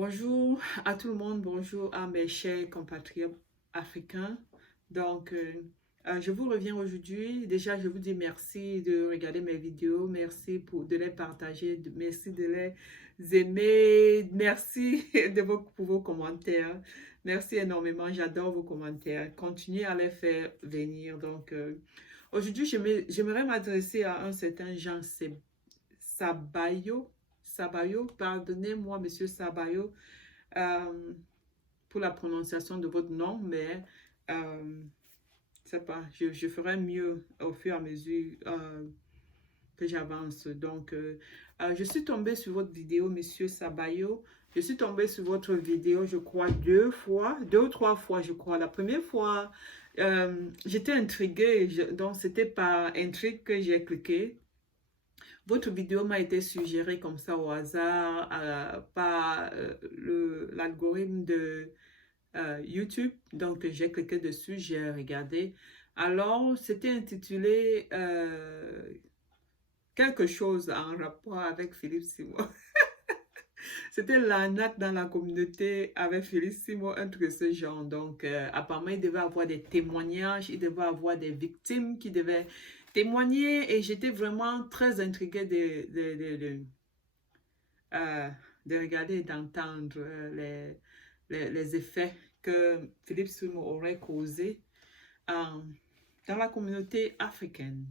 Bonjour à tout le monde, bonjour à mes chers compatriotes africains. Je vous reviens aujourd'hui. Déjà, je vous dis merci de regarder mes vidéos, merci de les partager, merci de les aimer, merci pour vos commentaires. Merci énormément, j'adore vos commentaires. Continuez à les faire venir. Aujourd'hui, j'aimerais m'adresser à un certain Jean Sabayo. Sabayo, pardonnez-moi, monsieur Sabayo, euh, pour la prononciation de votre nom, mais je sais pas, je ferai mieux au fur et à mesure que j'avance. Je suis tombée sur votre vidéo, monsieur Sabayo. Je suis tombée sur votre vidéo, je crois, deux ou trois fois, je crois. La première fois, j'étais intriguée, donc c'était par intrigue que j'ai cliqué. Votre vidéo m'a été suggérée comme ça au hasard par l'algorithme de YouTube. Donc, j'ai cliqué dessus, j'ai regardé. Alors, c'était intitulé quelque chose en rapport avec Philippe Simon. C'était l'arnaque dans la communauté avec Philippe Simon, un truc de ce genre. Apparemment, il devait avoir des témoignages, il devait avoir des victimes qui devaient témoigner et j'étais vraiment très intriguée euh, de regarder et d'entendre les effets que Philippe Simon aurait causés dans la communauté africaine.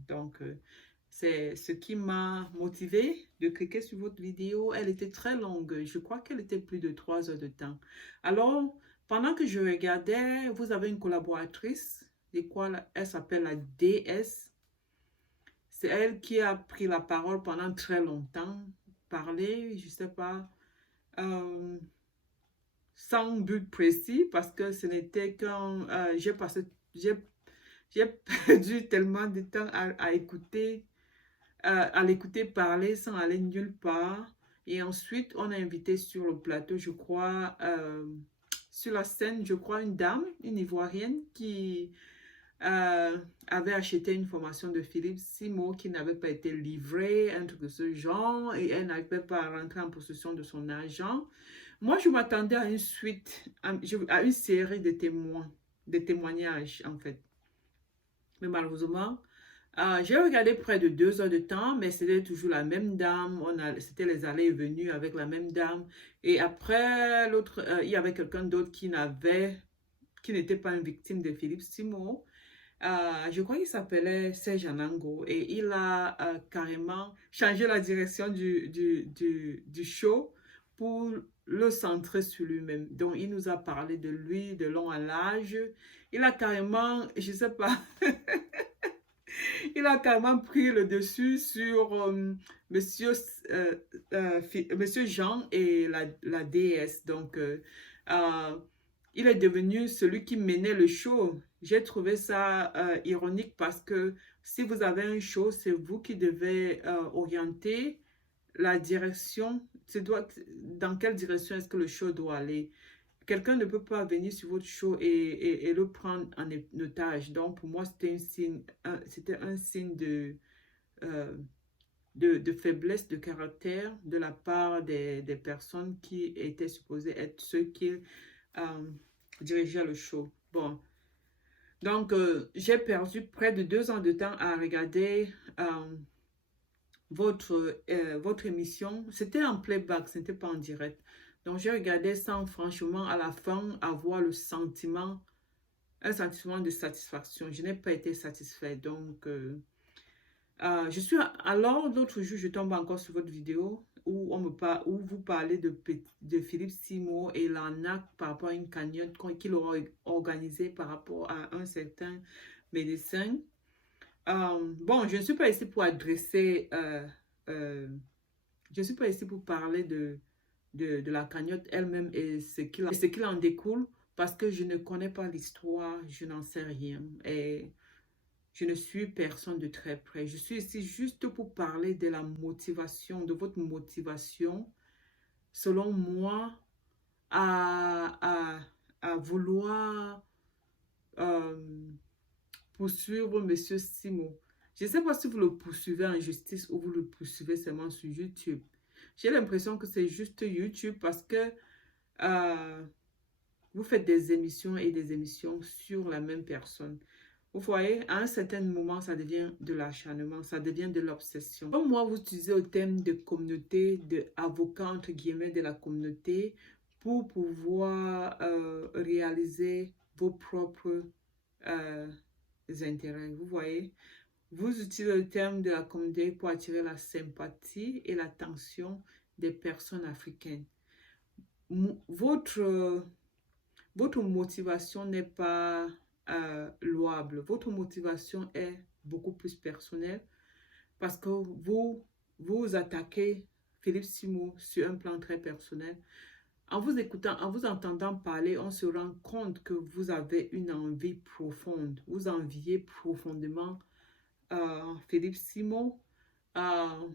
C'est ce qui m'a motivé de cliquer sur votre vidéo. Elle était très longue. Je crois qu'elle était plus de 3 heures de temps. Alors, pendant que je regardais, vous avez une collaboratrice, elle s'appelle la DS. C'est elle qui a pris la parole pendant très longtemps, parler, je sais pas, euh, sans but précis, parce que ce n'était qu'un... j'ai perdu tellement de temps à écouter, à l'écouter parler sans aller nulle part. Et ensuite, on a invité sur le plateau, je crois, sur la scène, je crois, une dame, une Ivoirienne qui avait acheté une formation de Philippe Simo qui n'avait pas été livrée, un truc de ce genre, et elle n'arrivait pas à rentrer en possession de son argent. Moi, je m'attendais à une suite, à une série de témoignages, en fait. Mais malheureusement, j'ai regardé près de 2 heures de temps, mais c'était toujours la même dame. C'était les allées et venues avec la même dame. Et après, il y avait quelqu'un d'autre qui n'était pas une victime de Philippe Simo. Je crois qu'il s'appelait Serge Anango et il a carrément changé la direction du show pour le centrer sur lui-même. Donc, il nous a parlé de lui de long à large. Il a carrément, je sais pas, il a carrément pris le dessus sur monsieur, monsieur Jean et la déesse. Il est devenu celui qui menait le show. J'ai trouvé ça ironique parce que si vous avez un show, c'est vous qui devez orienter la direction. Dans quelle direction est-ce que le show doit aller? Quelqu'un ne peut pas venir sur votre show et le prendre en otage. Donc, pour moi, c'était un signe euh, de faiblesse de caractère de la part des personnes qui étaient supposées être ceux qui dirigeaient le show. Bon, j'ai perdu près de 2 ans de temps à regarder votre émission. C'était en playback, ce n'était pas en direct. Donc, j'ai regardé sans franchement, à la fin, avoir un sentiment de satisfaction. Je n'ai pas été satisfait. Alors, l'autre jour, je tombe encore sur votre vidéo où vous parlez de Philippe Simo et l'arnaque par rapport à une cagnotte qu'il aura organisée par rapport à un certain médecin. Bon, je ne suis pas ici pour je ne suis pas ici pour parler de la cagnotte elle-même et ce qu'il en découle parce que je ne connais pas l'histoire, je n'en sais rien et je ne suis personne de très près. Je suis ici juste pour parler de la motivation, de votre motivation, selon moi, à, à, à vouloir euh, poursuivre Monsieur Simo. Je ne sais pas si vous le poursuivez en justice ou vous le poursuivez seulement sur YouTube. J'ai l'impression que c'est juste YouTube parce que euh, vous faites des émissions et des émissions sur la même personne. Vous voyez, à un certain moment, ça devient de l'acharnement, ça devient de l'obsession. Comme moi, vous utilisez le thème de communauté, de avocat, entre guillemets, de la communauté, pour pouvoir réaliser vos propres euh, intérêts. Vous voyez, vous utilisez le terme de la communauté pour attirer la sympathie et l'attention des personnes africaines. Votre motivation n'est pas louable. Votre motivation est beaucoup plus personnelle parce que vous attaquez Philippe Simo sur un plan très personnel. En vous écoutant, en vous entendant parler, on se rend compte que vous avez une envie profonde. Vous enviez profondément Philippe Simo. Euh,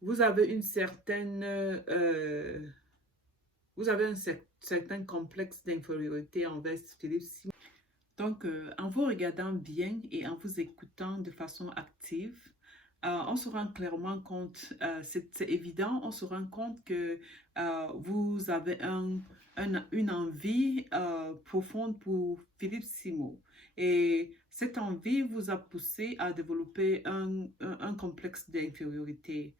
vous avez une certaine vous avez un certain complexe d'infériorité envers Philippe Simon. Donc, en vous regardant bien et en vous écoutant de façon active, on se rend clairement compte, c'est évident, on se rend compte que vous avez une envie profonde pour Philippe Simo. Et cette envie vous a poussé à développer un complexe d'infériorité,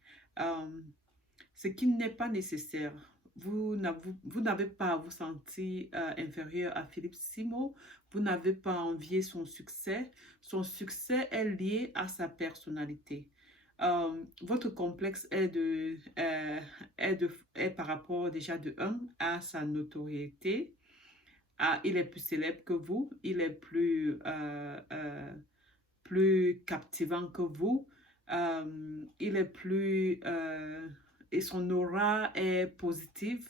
ce qui n'est pas nécessaire. Vous n'avez pas à vous sentir inférieur à Philippe Simo. Vous n'avez pas à envier son succès. Son succès est lié à sa personnalité. Votre complexe est par rapport déjà de un à sa notoriété. Il est plus célèbre que vous. Il est plus captivant que vous. Il est plus... et son aura est positive,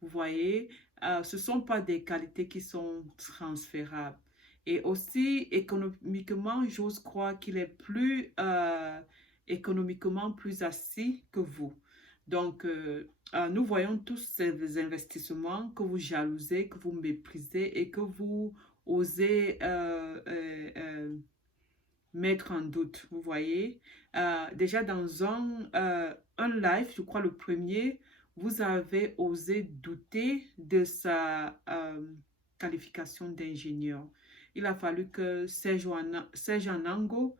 vous voyez. Ce ne sont pas des qualités qui sont transférables. Et aussi, économiquement, j'ose croire qu'il est plus économiquement plus assis que vous. Donc, nous voyons tous ces investissements que vous jalousez, que vous méprisez et que vous osez mettre en doute, vous voyez. Déjà dans un live, je crois le premier, vous avez osé douter de sa qualification d'ingénieur. Il a fallu que Serge Anango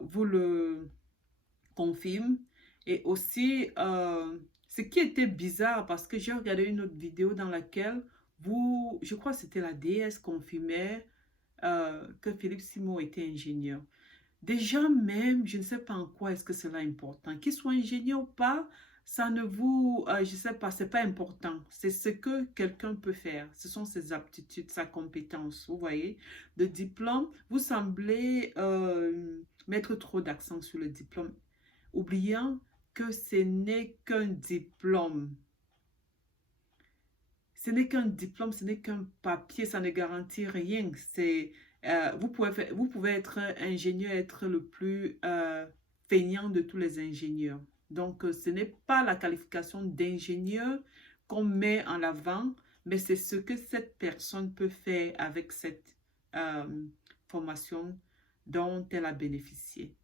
vous le confirme. Et aussi, ce qui était bizarre, parce que j'ai regardé une autre vidéo dans laquelle je crois que c'était la DS confirmait que Philippe Simon était ingénieur. Déjà même, je ne sais pas en quoi est-ce que cela est important. Qu'il soit ingénieur ou pas, ça ne vous, je ne sais pas, c'est pas important. C'est ce que quelqu'un peut faire. Ce sont ses aptitudes, sa compétence. Vous voyez, le diplôme, vous semblez mettre trop d'accent sur le diplôme, oubliant que ce n'est qu'un diplôme. Ce n'est qu'un diplôme, ce n'est qu'un papier, ça ne garantit rien. Vous pouvez être ingénieur, être le plus feignant de tous les ingénieurs. Donc, ce n'est pas la qualification d'ingénieur qu'on met en avant, mais c'est ce que cette personne peut faire avec cette formation dont elle a bénéficié.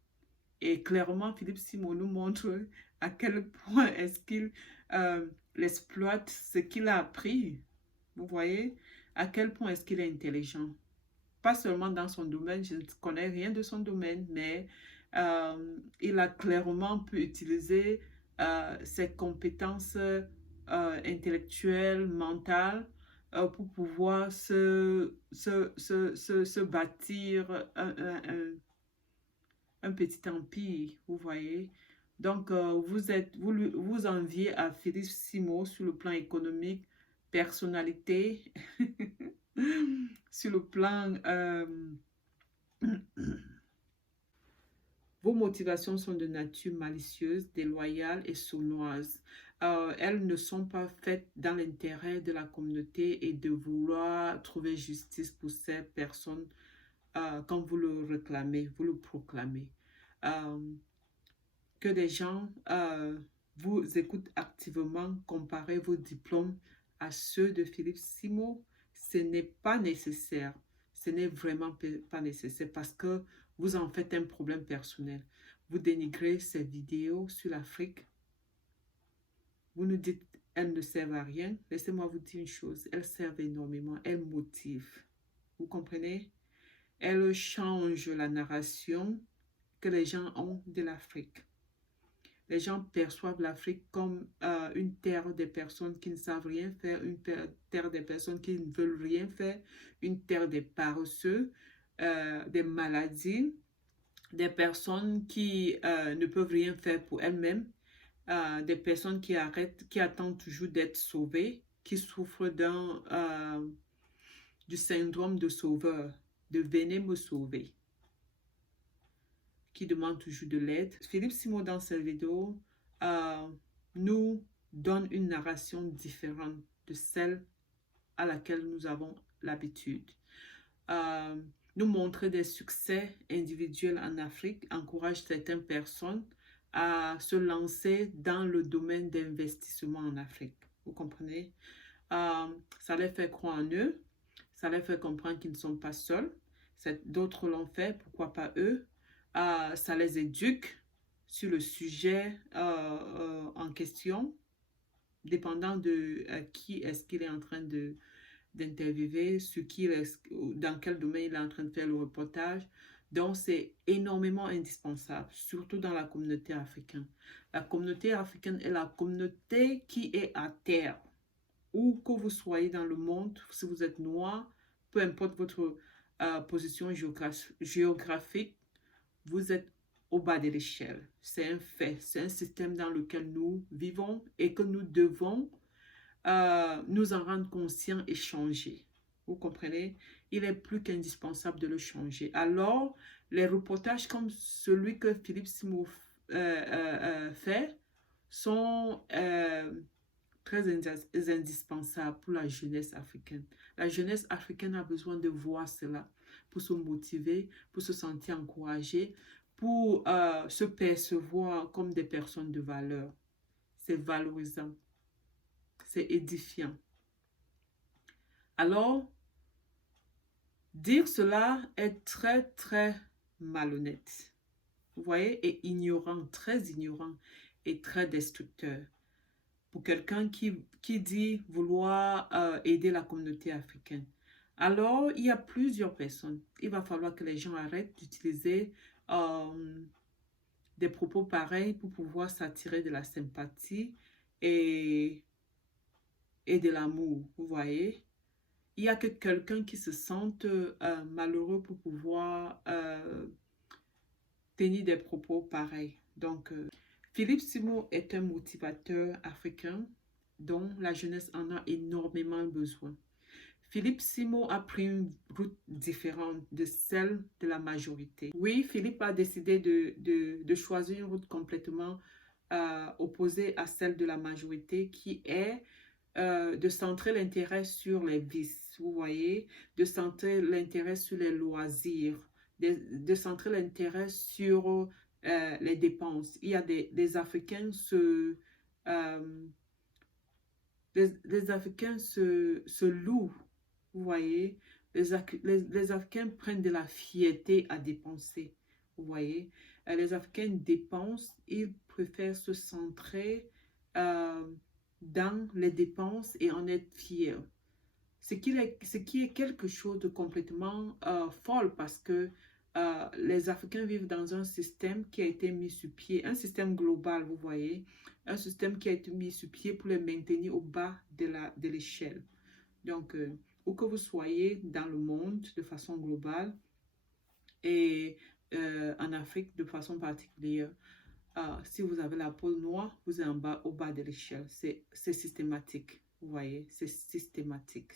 Et clairement, Philippe Simon nous montre à quel point est-ce qu'il exploite ce qu'il a appris. Vous voyez, à quel point est-ce qu'il est intelligent. Pas seulement dans son domaine, je ne connais rien de son domaine, mais il a clairement pu utiliser ses compétences intellectuelles, mentales, pour pouvoir se bâtir un petit empire, vous voyez. Donc, vous enviez à Philippe Simo sur le plan économique, personnalité, sur le plan... vos motivations sont de nature malicieuse, déloyale et sournoise. Elles ne sont pas faites dans l'intérêt de la communauté et de vouloir trouver justice pour ces personnes quand vous le réclamez, vous le proclamez. Que des gens vous écoutent activement comparer vos diplômes à ceux de Philippe Simo, ce n'est pas nécessaire. Ce n'est vraiment pas nécessaire parce que vous en faites un problème personnel. Vous dénigrez ces vidéos sur l'Afrique. Vous nous dites elles ne servent à rien. Laissez-moi vous dire une chose, elles servent énormément, elles motivent. Vous comprenez? Elles changent la narration que les gens ont de l'Afrique. Les gens perçoivent l'Afrique comme une terre des personnes qui ne savent rien faire, une terre des personnes qui ne veulent rien faire, une terre des paresseux, des maladies, des personnes qui ne peuvent rien faire pour elles-mêmes, des personnes qui attendent toujours d'être sauvées, qui souffrent du syndrome de sauveur, de venez me sauver, qui demandent toujours de l'aide. Philippe Simon, dans cette vidéo, nous donne une narration différente de celle à laquelle nous avons l'habitude. Nous montrer des succès individuels en Afrique encourage certaines personnes à se lancer dans le domaine d'investissement en Afrique. Vous comprenez? Ça les fait croire en eux, ça les fait comprendre qu'ils ne sont pas seuls. D'autres l'ont fait, pourquoi pas eux? Ça les éduque sur le sujet en question, dépendant de qui est-ce qu'il est en train d'interviewer, dans quel domaine il est en train de faire le reportage. Donc, c'est énormément indispensable, surtout dans la communauté africaine. La communauté africaine est la communauté qui est à terre. Où que vous soyez dans le monde, si vous êtes noir, peu importe votre position géographique, vous êtes au bas de l'échelle. C'est un fait, c'est un système dans lequel nous vivons et que nous devons nous en rendre conscients et changer. Vous comprenez? Il est plus qu'indispensable de le changer. Alors, les reportages comme celui que Philippe Simon fait sont très indispensables pour la jeunesse africaine. La jeunesse africaine a besoin de voir cela pour se motiver, pour se sentir encouragée, pour se percevoir comme des personnes de valeur. C'est valorisant. C'est édifiant. Alors, dire cela est très, très malhonnête. Vous voyez, et ignorant, très ignorant et très destructeur. Pour quelqu'un qui dit vouloir aider la communauté africaine. Alors, il y a plusieurs personnes. Il va falloir que les gens arrêtent d'utiliser des propos pareils pour pouvoir s'attirer de la sympathie et de l'amour, vous voyez. Il n'y a que quelqu'un qui se sente malheureux pour pouvoir tenir des propos pareils. Donc, Philippe Simon est un motivateur africain dont la jeunesse en a énormément besoin. Philippe Simon a pris une route différente de celle de la majorité. Oui, Philippe a décidé de choisir une route complètement opposée à celle de la majorité qui est de centrer l'intérêt sur les vices, vous voyez, de centrer l'intérêt sur les loisirs, de centrer l'intérêt sur les dépenses. Il y a des Africains les Africains se louent, vous voyez, les Africains prennent de la fierté à dépenser, vous voyez. Les Africains dépensent, ils préfèrent se centrer dans les dépenses et en être fiers. Ce qui est quelque chose de complètement folle parce que les Africains vivent dans un système qui a été mis sur pied, un système global, vous voyez, un système qui a été mis sur pied pour les maintenir au bas de l'échelle. Donc, où que vous soyez dans le monde de façon globale et en Afrique de façon particulière, si vous avez la peau noire, vous êtes au bas de l'échelle. C'est systématique, vous voyez, c'est systématique.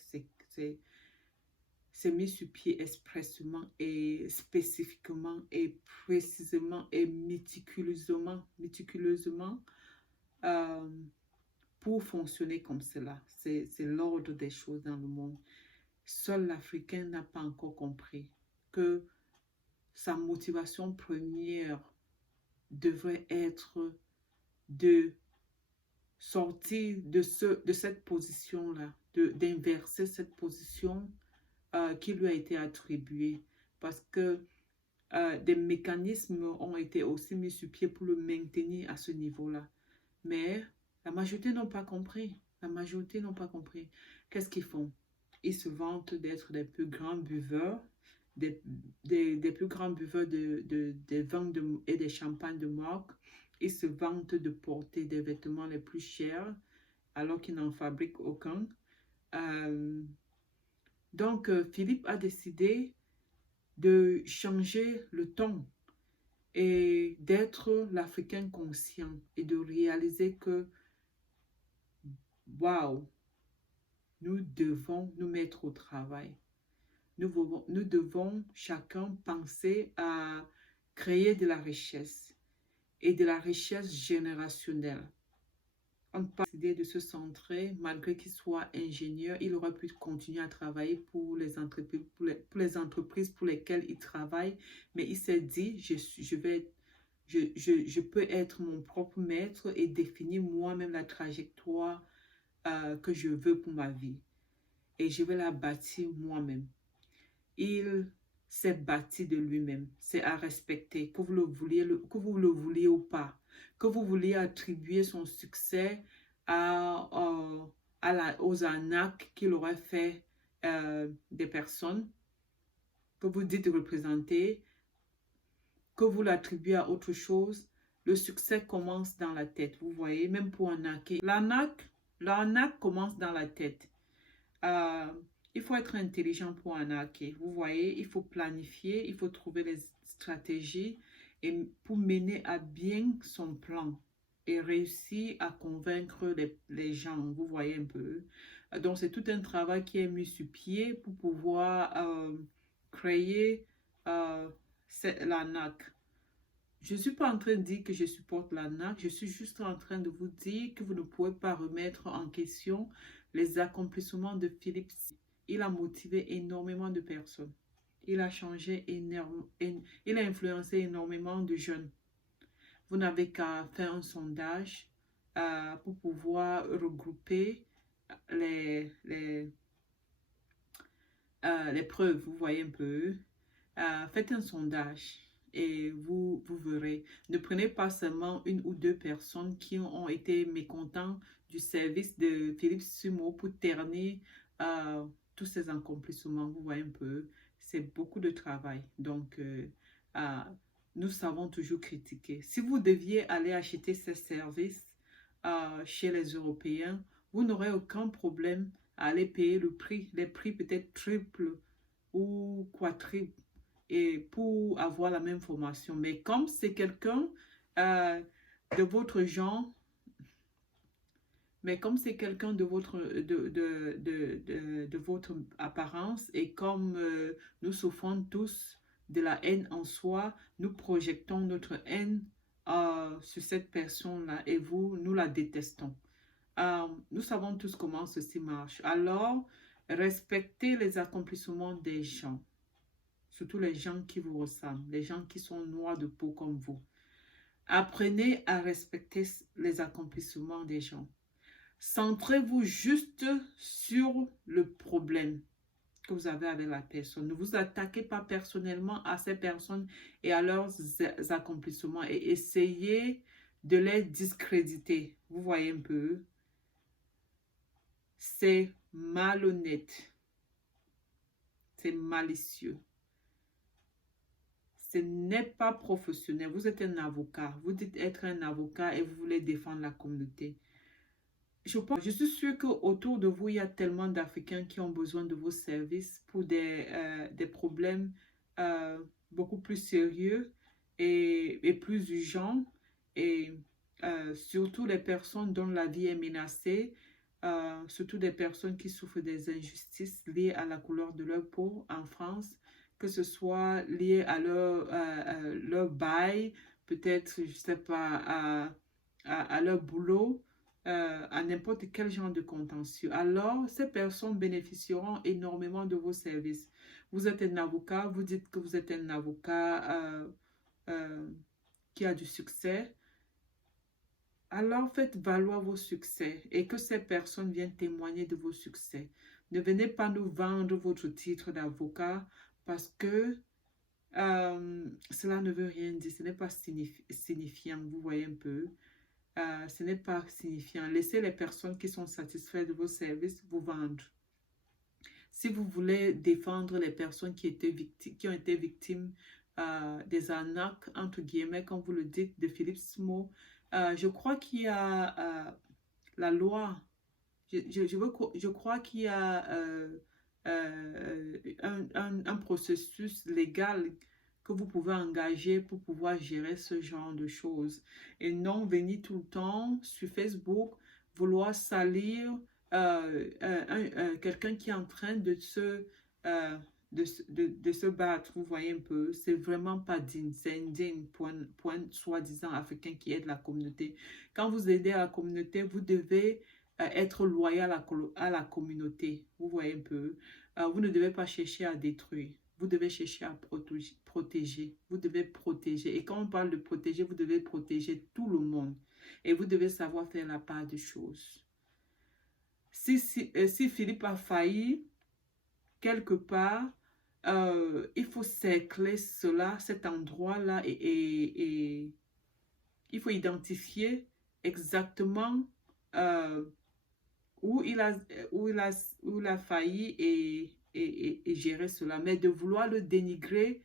C'est mis sur pied expressément et spécifiquement et précisément et méticuleusement pour fonctionner comme cela. C'est l'ordre des choses dans le monde. Seul l'Africain n'a pas encore compris que sa motivation première devrait être de sortir de cette position-là, d'inverser cette position qui lui a été attribuée, parce que des mécanismes ont été aussi mis sur pied pour le maintenir à ce niveau-là. Mais la majorité n'ont pas compris. La majorité n'ont pas compris. Qu'est-ce qu'ils font? Ils se vantent d'être des plus grands buveurs, des plus grands buveurs des vins et des champagnes de marque. Ils se vantent de porter des vêtements les plus chers alors qu'ils n'en fabriquent aucun. Donc, Philippe a décidé de changer le ton et d'être l'Africain conscient et de réaliser que, waouh, nous devons nous mettre au travail. Nous devons chacun penser à créer de la richesse et de la richesse générationnelle. On peut décider de se centrer, malgré qu'il soit ingénieur, il aurait pu continuer à travailler pour les entreprises, pour lesquelles il travaille, mais il s'est dit, je peux être mon propre maître et définir moi-même la trajectoire que je veux pour ma vie. Et je vais la bâtir moi-même. Il s'est bâti de lui-même. C'est à respecter, que vous le vouliez ou pas. Que vous vouliez attribuer son succès aux arnaques qu'il aurait fait des personnes que vous dites représenter, que vous l'attribuez à autre chose. Le succès commence dans la tête. Vous voyez, même pour arnaquer. L'arnaque commence dans la tête. Il faut être intelligent pour arnaquer. Vous voyez, il faut planifier, il faut trouver les stratégies et pour mener à bien son plan et réussir à convaincre les gens. Vous voyez un peu. Donc, c'est tout un travail qui est mis sur pied pour pouvoir créer l'arnaque. Je ne suis pas en train de dire que je supporte l'arnaque, je suis juste en train de vous dire que vous ne pouvez pas remettre en question les accomplissements de Philippe. Il a motivé énormément de personnes. Il a il a influencé énormément de jeunes. Vous n'avez qu'à faire un sondage pour pouvoir regrouper les preuves. Vous voyez un peu. Faites un sondage et vous verrez. Ne prenez pas seulement une ou deux personnes qui ont été mécontents du service de Philippe Sumo pour ternir tous ses accomplissements. Vous voyez un peu, c'est beaucoup de travail. Donc, nous savons toujours critiquer. Si vous deviez aller acheter ces services chez les Européens, vous n'aurez aucun problème à aller payer le prix. Les prix peut-être triple ou quadruple et pour avoir la même formation. Mais comme c'est quelqu'un de votre genre, mais comme c'est quelqu'un de votre apparence et comme nous souffrons tous de la haine en soi, nous projetons notre haine sur cette personne-là et nous la détestons. Nous savons tous comment ceci marche. Alors, respectez les accomplissements des gens. Surtout les gens qui vous ressemblent, les gens qui sont noirs de peau comme vous. Apprenez à respecter les accomplissements des gens. Centrez-vous juste sur le problème que vous avez avec la personne. Ne vous attaquez pas personnellement à ces personnes et à leurs accomplissements et essayez de les discréditer. Vous voyez un peu? C'est malhonnête. C'est malicieux. Ce n'est pas professionnel. Vous êtes un avocat. Vous dites être un avocat et vous voulez défendre la communauté. Je suis sûre qu'autour de vous, il y a tellement d'Africains qui ont besoin de vos services pour des problèmes beaucoup plus sérieux et plus urgents. Et surtout les personnes dont la vie est menacée, surtout des personnes qui souffrent des injustices liées à la couleur de leur peau en France, que ce soit lié à leur bail, peut-être, je ne sais pas, à leur boulot, à n'importe quel genre de contentieux. Alors, ces personnes bénéficieront énormément de vos services. Vous êtes un avocat, vous dites que vous êtes un avocat qui a du succès. Alors, faites valoir vos succès et que ces personnes viennent témoigner de vos succès. Ne venez pas nous vendre votre titre d'avocat parce que cela ne veut rien dire, ce n'est pas signifiant, vous voyez un peu. ce n'est pas signifiant. Laissez les personnes qui sont satisfaites de vos services vous vendre. Si vous voulez défendre les personnes qui ont été victimes des arnaques, entre guillemets, comme vous le dites, de Philippe Smo, je crois qu'il y a la loi, je crois qu'il y a un processus légal que vous pouvez engager pour pouvoir gérer ce genre de choses. Et non venir tout le temps sur Facebook, vouloir salir quelqu'un qui est en train de de se battre, vous voyez un peu, c'est vraiment pas digne, c'est indigne pour un soi-disant africain qui aide la communauté. Quand vous aidez la communauté, vous devez être loyal à la communauté, vous voyez un peu. Vous ne devez pas chercher à détruire, vous devez chercher à protéger, vous devez protéger. Et quand on parle de protéger, vous devez protéger tout le monde. Et vous devez savoir faire la part des choses. Si Philippe a failli, quelque part, il faut cercler cela, cet endroit-là, et il faut identifier exactement où il a failli et gérer cela. Mais de vouloir le dénigrer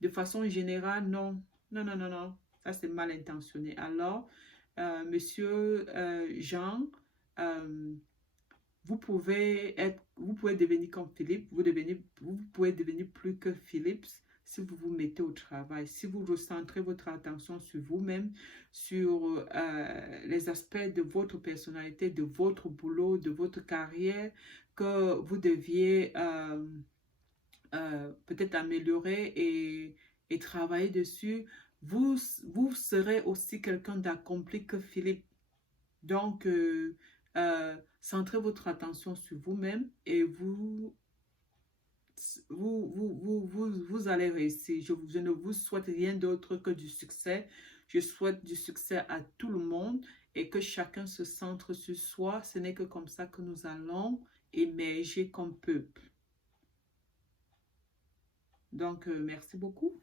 de façon générale, non. Non, non, non, non. Ça, c'est mal intentionné. Alors, monsieur Jean, vous pouvez devenir comme Philippe, vous pouvez devenir plus que Philippe si vous vous mettez au travail, si vous recentrez votre attention sur vous-même, sur les aspects de votre personnalité, de votre boulot, de votre carrière, que vous deviez peut-être améliorer et travailler dessus, vous serez aussi quelqu'un d'accompli que Philippe. Donc, centrez votre attention sur vous-même et vous allez réussir. Je ne vous souhaite rien d'autre que du succès. Je souhaite du succès à tout le monde et que chacun se centre sur soi. Ce n'est que comme ça que nous allons émerger comme peuple. Donc, merci beaucoup.